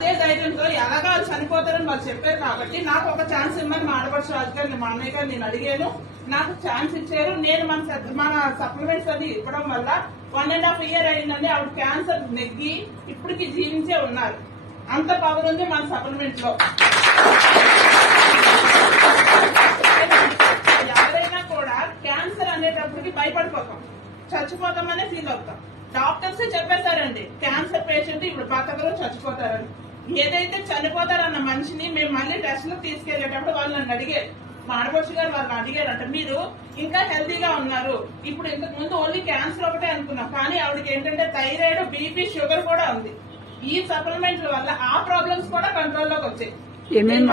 అదే ధైర్యంతో ఎలాగా చనిపోతారని వాళ్ళు చెప్పారు కాబట్టి నాకు ఒక ఛాన్స్ ఇమ్మని మా ఆడపడుచు రాజు గారిని మా అన్నయ్య గారు నేను అడిగాను. నాకు ఛాన్స్ ఇచ్చారు. నేను మన సప్లిమెంట్స్ అది ఇవ్వడం వల్ల 1.5 year అయిందండి. ఆవిడ క్యాన్సర్ నెగ్గి ఇప్పటికి జీవించే ఉన్నారు. అంత పవర్ ఉంది మన సప్లిమెంట్ లో. ఎవరైనా కూడా క్యాన్సర్ అనేటప్పటికి భయపడిపోతాం, చచ్చిపోతామనే ఫీల్ అవుతాం. డాక్టర్స్ చెప్పేశారండి క్యాన్సర్ పేషెంట్ ఇప్పుడు బతకరు, చచ్చిపోతారని. ఏదైతే చనిపోతారన్న మనిషిని మేము మళ్ళీ టెస్ట్లకు తీసుకెళ్లేటప్పుడు వాళ్ళు నన్ను అడిగారు, మా ఆడపడుచు గారు వాళ్ళని అడిగారంట, మీరు ఇంకా హెల్తీగా ఉన్నారు, ఇప్పుడు ఇంతకు ముందు ఓన్లీ క్యాన్సర్ ఒకటే అనుకున్నాం, కానీ ఆవిడకి ఏంటంటే థైరాయిడ్, బీపీ, షుగర్ కూడా ఉంది. ఈ సప్లిమెంట్ల వల్ల ఆ ప్రాబ్లమ్స్ కూడా కంట్రోల్ లోకి వచ్చాయి.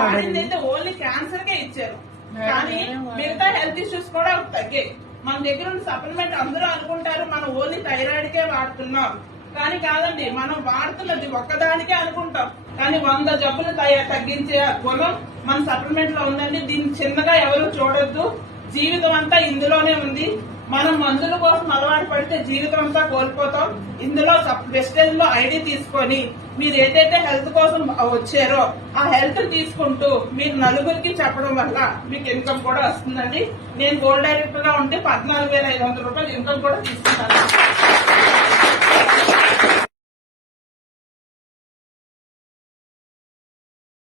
వాడింది అయితే ఓన్లీ క్యాన్సర్ కే ఇచ్చారు, కానీ మిగతా హెల్త్ ఇష్యూస్ కూడా తగ్గాయి. మన దగ్గర ఉన్న సప్లిమెంట్ అందరూ అనుకుంటారు మనం ఓన్లీ థైరాయిడ్ కే వాడుతున్నాం, కానీ కాదండి, మనం వాడుతున్నది ఒక్కదానికే అనుకుంటాం, కానీ 100 జబ్బులు తగ్గించే గుణం మన సప్లిమెంట్ లో ఉందండి. దీన్ని చిన్నగా ఎవరు చూడొద్దు. జీవితం అంతా ఇందులోనే ఉంది. మనం మందుల కోసం అలవాటు పడితే జీవితం అంతా కోల్పోతాం. ఇందులో వెస్టేజ్ లో ఐడి తీసుకొని మీరు ఏదైతే హెల్త్ కోసం వచ్చారో ఆ హెల్త్ తీసుకుంటూ మీరు నలుగురికి చెప్పడం వల్ల మీకు ఇన్కమ్ కూడా వస్తుందండి. నేను గోల్డ్ డైరెక్టర్ గా ఉంటే 14,500 రూపాయలు ఇన్కమ్ కూడా తీసుకుంటాను.